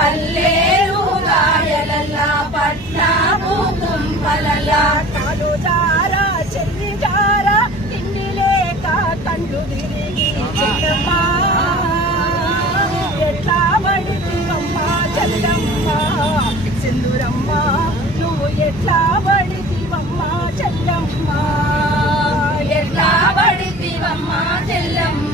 పల్లేరు గాయలల్లా పట్నాము కుంపలల్లా కాలు జారా చెల్లి జారా తిండి లేక కండు తిరిగి చెల్లమ్మా ఎట్లా పడితివమ్మా చెల్లమ్మా సింధూరమ్మా నువ్వు ఎట్లా పడితివమ్మా చెల్లమ్మా ఎట్లా పడితివమ్మా చెల్లమ్మ